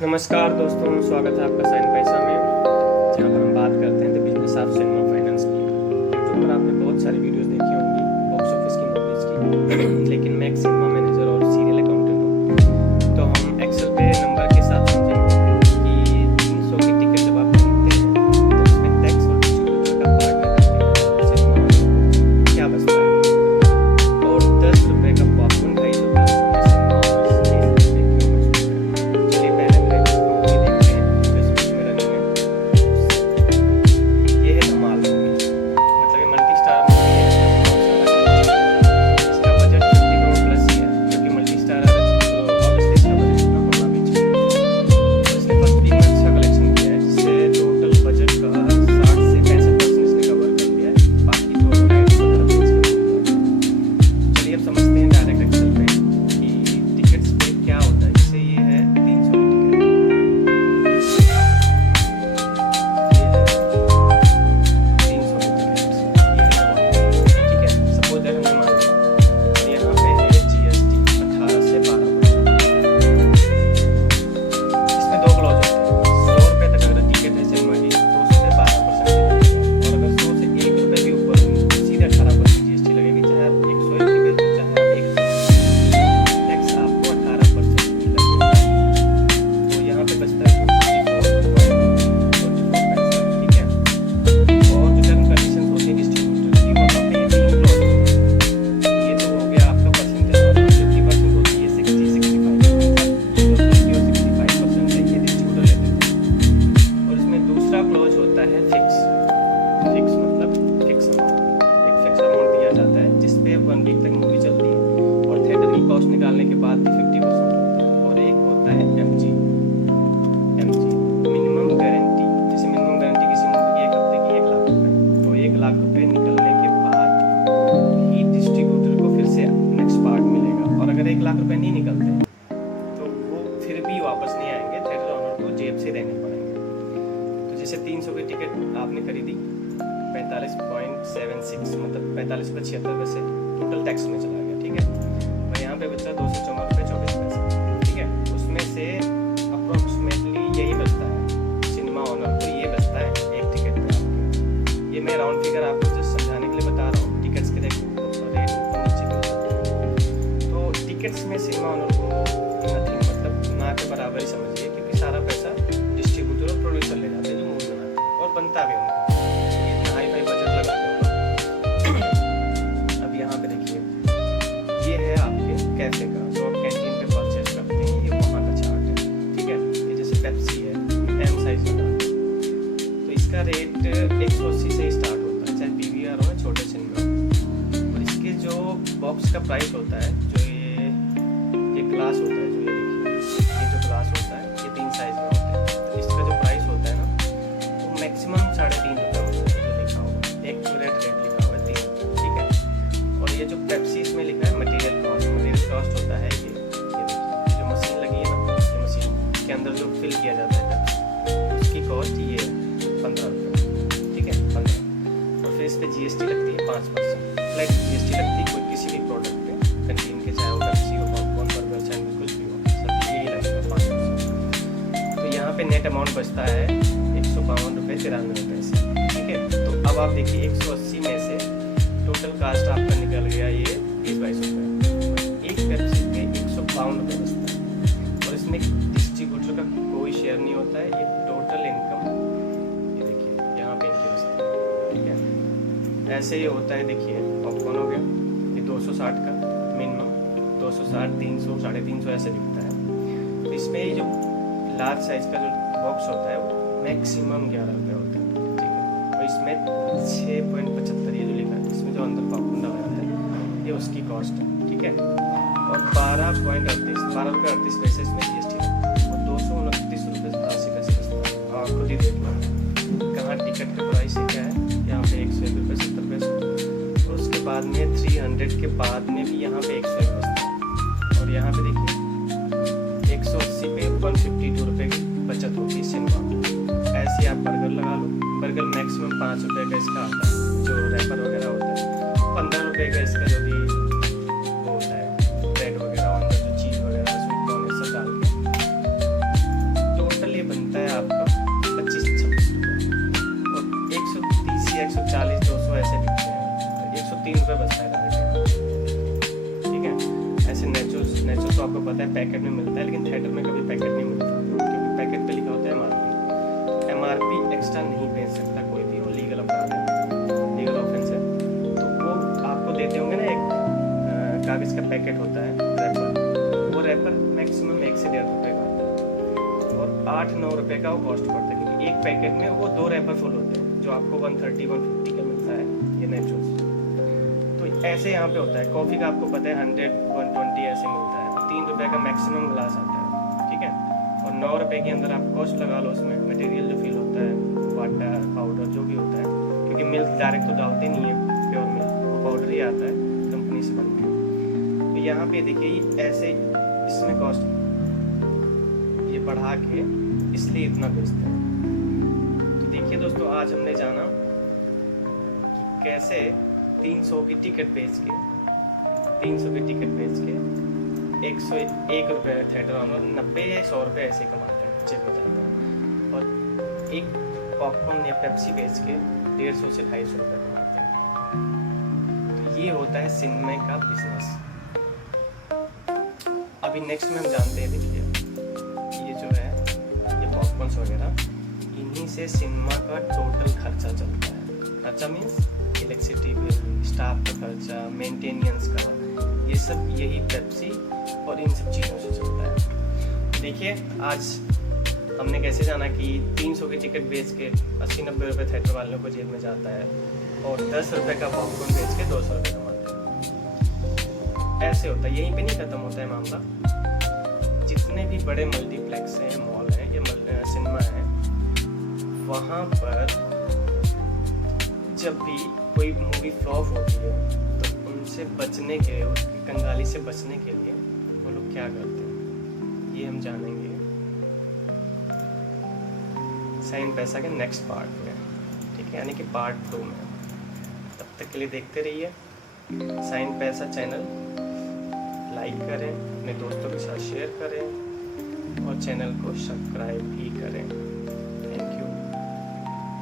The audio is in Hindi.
नमस्कार दोस्तों, स्वागत है आपका साइन पैसा में, जहाँ पर हम बात करते हैं the business of cinema finance की। यूट्यूब पर आपने बहुत सारी वीडियोस देखी होंगी बॉक्स ऑफिस की, नॉलेज की, लेकिन मैं एक सिनेमा मैनेजर और सीरियल अकाउंटेंट हूँ। तो हम एक्सेल पे नंबर के साथ समझेंगे कि 300 की टिकट जब आप खरीदते हैं तो उसमें टैक्स और डिस्ट्रीब्यूटर का पार्ट निकालते हैं, सिनेमा को क्या बचता है, और 10 रुपये का पॉपकॉर्न 250 1 वीक तक मूवी चलती है और थिएटर की कॉस्ट निकालने के बाद भी 50% होता है। और एक होता है एमजी मिनिमम गारंटी। जैसे मिनिमम गारंटी किसी मूवी की 1 हफ्ते की 1 लाख रुपए, तो 1 लाख रुपए निकलने के बाद ही डिस्ट्रीब्यूटर को फिर से नेक्स्ट पार्ट मिलेगा। और अगर 1 लाख रुपए नहीं निकलते हैं तो वो फिर भी वापस नहीं आएंगे, थिएटर ऑनर को जेब से देने पड़ेंगे। तो जैसे 300 की टिकट आपने खरीदी 45.76 मतलब 45/76 से टोटल टैक्स में चला गया, ठीक है। और यहाँ पे बचा 254.24, ठीक है। उसमें से अप्रोक्सीमेटली यही बचता है सिनेमा ऑनर को, ये बचता है एक टिकट पे आपके। ये मैं राउंड फिगर आपको जस्ट समझाने के लिए बता रहा हूँ। टिकट्स के रेट ऊपर नीचे भी हो सकते हैं, तो टिकट्स में सिनेमा ऑनर को नथिंग मतलब ना के बराबर ही समझिए, क्योंकि सारा पैसा डिस्ट्रीब्यूटर और प्रोड्यूसर ले जाते हैं जो मूवी बनाते हैं, और बनता भी उनका हाई फाई बजट लगाते हैं। अब यहाँ पे देखिए, ये है आपके कैफे का, जो आप कैंटीन पे परचेज करते हैं, ये वहाँ का चार्ट है, ठीक है। ये जैसे पेप्सी है एम साइज का, तो इसका रेट 180 से ही स्टार्ट होता है, चाहे पीवीआर हो या छोटे सिनेमा। और इसके जो बॉक्स का प्राइस होता है, जो ये ग्लास होता है, जो ये देखिए ये जो ग्लास होता है, ये 3 साइज में होता है। तो इसका जो प्राइस होता है ना, वो मैक्सिमम 3.5 रुपये होता है, जो लिखा होगा एक रेट लिखा हुआ है 3 रुपये, ठीक है। और ये जो पेप्सी इसमें लिखा है मटेरियल कॉस्ट होता है, ये देखिए जो मशीन लगी है ना, ये मशीन के अंदर जो फिल किया जाता है पेप्सी, उसकी कॉस्ट ये 15 रुपये, ठीक है 15। और फिर इस पर जीएसटी लगती है 5%, फ्लैट जीएसटी लगती है कोई किसी भी प्रोडक्ट पे, कैंटीन के चाहे वो पेप्सी हो, पॉपकॉर्न, बर्गर, सैंडविच, कुछ भी हो, सब यही लगेगा 5%। तो यहाँ पे नेट अमाउंट बचता है 152 रुपये 93 पैसे, ठीक है। तो अब आप देखिए 180 में से टोटल कास्ट आपका निकल गया ये 20-22 रुपये। एक पेप्सी पे 152 रुपये बचता है, और इसमें डिस्ट्रीब्यूटर का कोई शेयर नहीं होता है। ये टोटल इनकम ये देखिए यहाँ पे इनकी बचती है, ठीक है। ऐसे ही होता है, देखिए पॉपकॉर्न हो गया, ये 260 का मिनिमम, 260, 300, 350 ऐसे बिकता है। तो इसमें ये जो लार्ज साइज का जो बॉक्स होता है वो मैक्सिमम 11 रुपये होता है, ठीक है। और इसमें 6.75 ये जो लिखा है, इसमें जो अंदर पॉपकॉर्न लगाया है, ये उसकी कॉस्ट है, ठीक है। और 12 रुपये 38 पैसे इसमें जीएसटी है, और 229 रुपये 80 पैसे बचता है। आप खुद ही देख लो कहाँ टिकट का प्राइस है, क्या है। यहाँ पे 101 रुपये 70 पैसे, और उसके बाद में 300 के बाद में भी यहाँ पे 101 बचता है। और यहाँ पे देखिए 180 पे 152 रुपये की बचत होती है सिनेमा। ऐसे आप बर्गर लगा लो, बर्गर मैक्सिमम 5 रुपये का इसका आता है, जो रैपर वगैरह होता है। 15 रुपये का इसका जो भी वो होता है ब्रेड वगैरह, अंदर जो चीज़ वगैरह स्वीट कॉर्न सब डाल के पैकेट में मिलता है, लेकिन थिएटर में कभी पैकेट नहीं मिलता, क्योंकि पैकेट पे लिखा होता है MRP। MRP एक्स्ट्रा नहीं बेच सकता कोई भी, वो लीगल अपराध है, लीगल ऑफेंस है। तो वो आपको देते होंगे ना, एक कागज़ का पैकेट होता है रैपर, वो रैपर मैक्सिमम 1 से 1.5 रुपये का आता है, और 8-9 रुपये का वो कॉस्ट पड़ता है, क्योंकि एक पैकेट में वो 2 रैपर फुल होते हैं, जो आपको 130-150 का मिलता है ये नेचुरल्स। तो ऐसे यहाँ पे होता है। कॉफ़ी का आपको पता है 100-120 ऐसे मिलता है, तो 3 रुपये का मैक्सिमम ग्लास आता है, ठीक है। और 9 रुपये के अंदर आप कॉस्ट लगा लो, उसमें मटेरियल जो फिल होता है, वाटर पाउडर जो भी होता है, क्योंकि मिल्क डायरेक्ट तो डालते नहीं है, प्योर मिल्क, वो पाउडर ही आता है कंपनी से बन के। तो यहाँ पे देखिए ऐसे इसमें कॉस्ट ये बढ़ा के इसलिए इतना बेचते हैं। तो देखिए दोस्तों, आज हमने जाना कि कैसे 300 की टिकट बेच के 101 रुपये थिएटर ऑनर 90 या 100 रुपये ऐसे कमाते हैं, जेब में जाता है। और एक पॉपकॉर्न या पेप्सी बेच के 150 से 250 रुपये कमाते हैं। तो ये होता है सिनेमा का बिजनेस। अभी नेक्स्ट में हम जानते हैं, देखिए ये जो है ये पॉपकॉर्न्स वगैरह, इन्हीं से सिनेमा का टोटल खर्चा चलता है। खर्चा मीन्स इलेक्ट्रिसिटी बिल, स्टाफ का खर्चा, मेंटेनेंस का, ये सब यही पेप्सी और इन सब चीज़ों से चलता है। देखिए आज हमने कैसे जाना कि 300 की टिकट बेच के 80-90 रुपये थिएटर वालों को जेब में जाता है, और 10 रुपये का पॉपकॉर्न बेच के 200 रुपये कमाते हैं। ऐसे होता है, यहीं पे नहीं ख़त्म होता है मामला। जितने भी बड़े मल्टीप्लेक्स हैं, मॉल हैं या सिनेमा हैं, वहाँ पर जब भी कोई मूवी फ्लॉप होती है तो उनसे बचने के लिए, उसकी कंगाली से बचने के लिए वो लोग क्या करते हैं, ये हम जानेंगे साइन पैसा के नेक्स्ट पार्ट में, ठीक है, यानी कि पार्ट 2 में। तब तक के लिए देखते रहिए साइन पैसा चैनल, लाइक करें, अपने दोस्तों के साथ शेयर करें और चैनल को सब्सक्राइब भी करें।